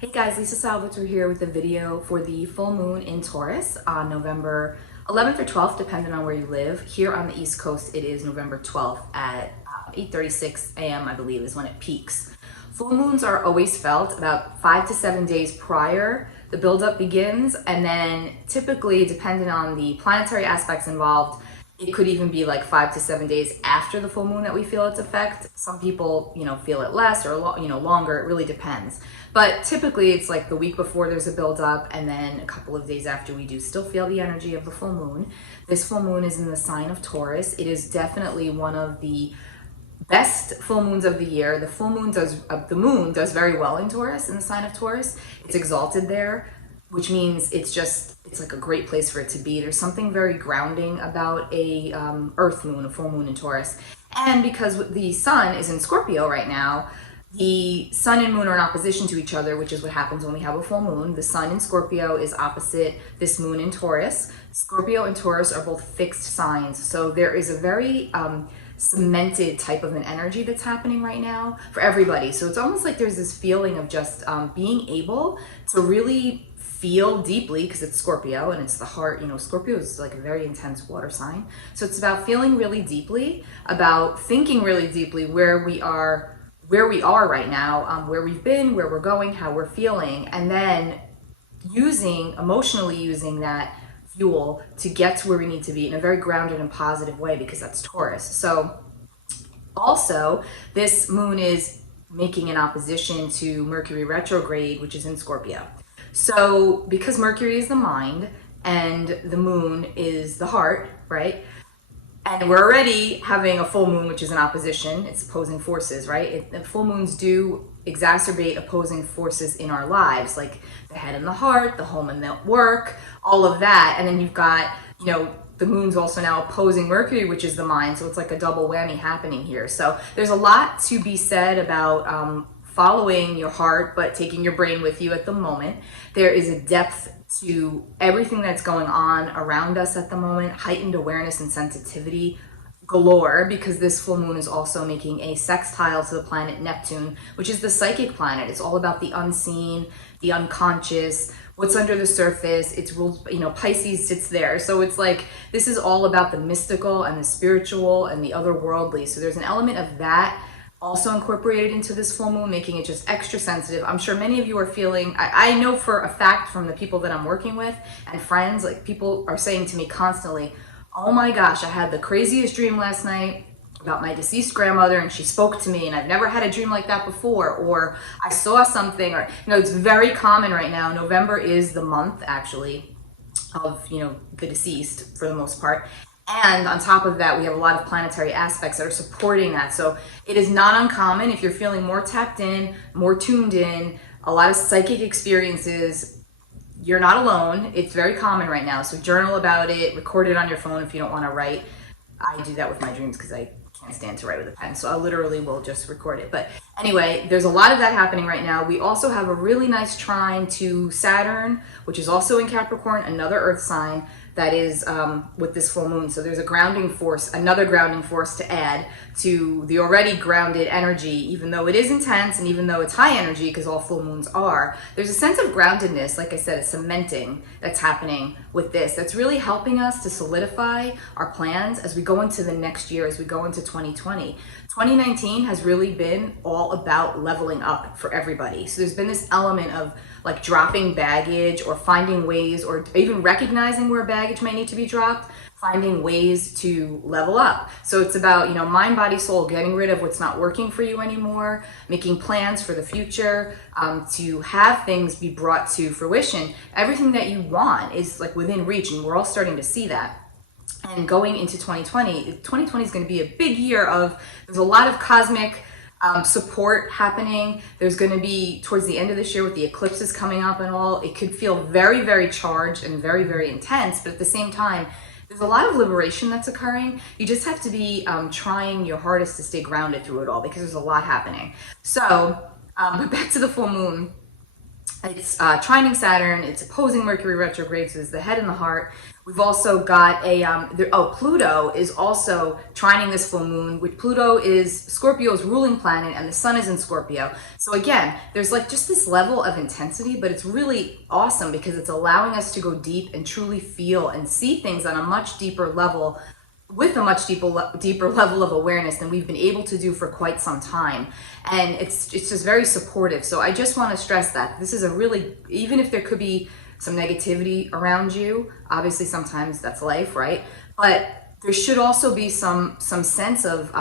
Hey guys, Lisa Salvatore here with a video for the full moon in Taurus on November 11th or 12th, depending on where you live. Here on the East Coast, it is November 12th at 8:36 a.m., I believe, is when it peaks. Full moons are always felt about 5 to 7 days prior. The buildup begins, and then typically, depending on the planetary aspects involved, it could even be like 5 to 7 days after the full moon that we feel its effect. Some people, feel it less or longer. It really depends. But typically, it's like the week before there's a buildup, and then a couple of days after we do still feel the energy of the full moon. This full moon is in the sign of Taurus. It is definitely one of the best full moons of the year. The moon does very well in Taurus, in the sign of Taurus. It's exalted there, which means it's like a great place for it to be. There's something very grounding about a earth moon, a full moon in Taurus. And because the sun is in Scorpio right now, the sun and moon are in opposition to each other, which is what happens when we have a full moon. The sun in Scorpio is opposite this moon in Taurus. Scorpio and Taurus are both fixed signs. So there is a very cemented type of an energy that's happening right now for everybody. So it's almost like there's this feeling of just being able to really feel deeply, because it's Scorpio and it's the heart. Scorpio is like a very intense water sign. So it's about feeling really deeply, about thinking really deeply where we are right now, where we've been, where we're going, how we're feeling, and then emotionally using that fuel to get to where we need to be in a very grounded and positive way, because that's Taurus. So also, this moon is making an opposition to Mercury retrograde, which is in Scorpio. So because Mercury is the mind and the moon is the heart, right? And we're already having a full moon, which is an opposition. It's opposing forces, right? The full moons do exacerbate opposing forces in our lives, like the head and the heart, the home and the work, all of that. And then you've got, the moon's also now opposing Mercury, which is the mind. So it's like a double whammy happening here. So there's a lot to be said about following your heart, but taking your brain with you at the moment. There is a depth to everything that's going on around us at the moment, heightened awareness and sensitivity galore, because this full moon is also making a sextile to the planet Neptune, which is the psychic planet. It's all about the unseen, the unconscious, what's under the surface. It's ruled, Pisces sits there. So it's like, this is all about the mystical and the spiritual and the otherworldly. So there's an element of that also incorporated into this full moon, making it just extra sensitive. I'm sure many of you are feeling, I know for a fact from the people that I'm working with and friends, like people are saying to me constantly, oh my gosh, I had the craziest dream last night about my deceased grandmother, and she spoke to me, and I've never had a dream like that before, or I saw something, or, it's very common right now. November is the month, actually, of, the deceased for the most part. And on top of that, we have a lot of planetary aspects that are supporting that. So it is not uncommon if you're feeling more tapped in, more tuned in, a lot of psychic experiences. You're not alone. It's very common right now. So journal about it, record it on your phone if you don't want to write. I do that with my dreams because I can't stand to write with a pen. So I literally will just record it. But anyway, there's a lot of that happening right now. We also have a really nice trine to Saturn, which is also in Capricorn, another earth sign, that is with this full moon. So there's another grounding force to add to the already grounded energy. Even though it is intense and even though it's high energy, because all full moons are, there's a sense of groundedness, like I said, a cementing that's happening with this. That's really helping us to solidify our plans as we go into the next year, as we go into 2020. 2019 has really been all about leveling up for everybody. So there's been this element of like dropping baggage, or finding ways, or even recognizing where baggage may need to be dropped, finding ways to level up. So it's about, mind, body, soul, getting rid of what's not working for you anymore, making plans for the future, to have things be brought to fruition. Everything that you want is like within reach, and we're all starting to see that. And going into 2020 is going to be a big year there's a lot of cosmic support happening. There's going to be, towards the end of this year with the eclipses coming up and all, it could feel very, very charged and very, very intense. But at the same time, there's a lot of liberation that's occurring. You just have to be trying your hardest to stay grounded through it all, because there's a lot happening. So, but back to the full moon. It's trining Saturn, it's opposing Mercury retrograde, so it's the head and the heart. We've also got Pluto is also trining this full moon, which Pluto is Scorpio's ruling planet and the sun is in Scorpio. So again, there's like just this level of intensity, but it's really awesome because it's allowing us to go deep and truly feel and see things on a much deeper level, with a much deeper level of awareness than we've been able to do for quite some time. And it's just very supportive. So I just want to stress that this is a really, even if there could be some negativity around you, obviously sometimes that's life, right? But there should also be some sense of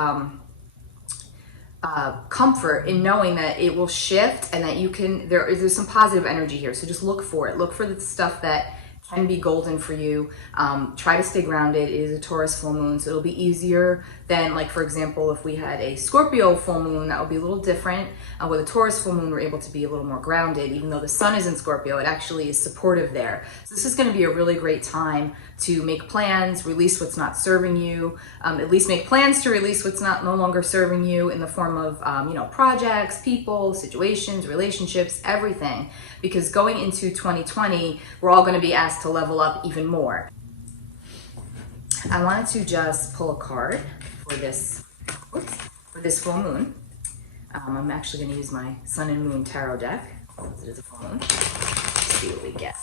comfort in knowing that it will shift and that you can, there's some positive energy here. So just look for it. Look for the stuff that can be golden for you. Try to stay grounded. It is a Taurus full moon, so it'll be easier than, like, for example, if we had a Scorpio full moon, that would be a little different. With a Taurus full moon, we're able to be a little more grounded. Even though the sun is in Scorpio, it actually is supportive there. So this is going to be a really great time to make plans, release what's not serving you, at least make plans to release what's no longer serving you in the form of, projects, people, situations, relationships, everything. Because going into 2020, we're all going to be asked to level up even more. I wanted to just pull a card for this full moon. I'm actually going to use my Sun and Moon Tarot deck, since it is a full moon. Let's see what we get.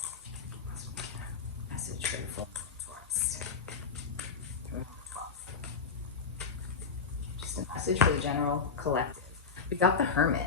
Message for the full moon Taurus. Just a message for the general collective. We got the Hermit,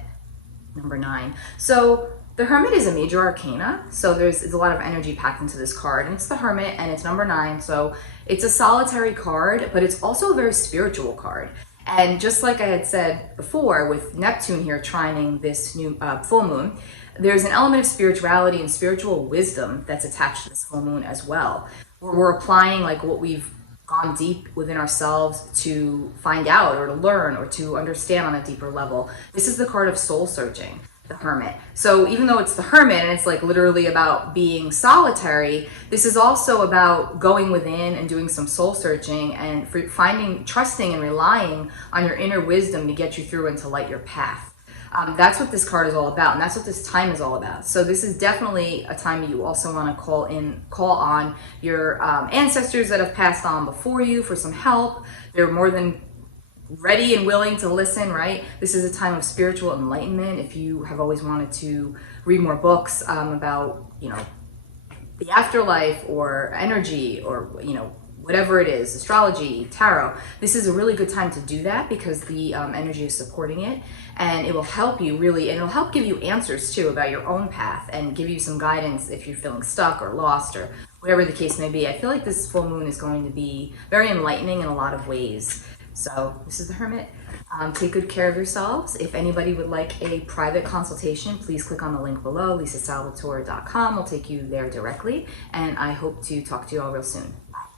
number 9. So the Hermit is a major arcana, so there's a lot of energy packed into this card, and it's the Hermit, and it's number 9, so it's a solitary card, but it's also a very spiritual card. And just like I had said before, with Neptune here trining this new full moon, there's an element of spirituality and spiritual wisdom that's attached to this full moon as well. We're applying like what we've gone deep within ourselves to find out or to learn or to understand on a deeper level. This is the card of soul searching, the Hermit. So even though it's the Hermit and it's like literally about being solitary, this is also about going within and doing some soul searching and finding, trusting and relying on your inner wisdom to get you through and to light your path. That's what this card is all about, and that's what this time is all about. So this is definitely a time that you also want to call on your ancestors that have passed on before you for some help. They're more than ready and willing to listen, right? This is a time of spiritual enlightenment. If you have always wanted to read more books about, the afterlife or energy or, whatever it is, astrology, tarot, this is a really good time to do that because the energy is supporting it, and it will help you really, and it'll help give you answers too about your own path and give you some guidance if you're feeling stuck or lost or whatever the case may be. I feel like this full moon is going to be very enlightening in a lot of ways. So this is the Hermit. Take good care of yourselves. If anybody would like a private consultation, please click on the link below, lisasalvatore.com. We'll take you there directly, and I hope to talk to you all real soon.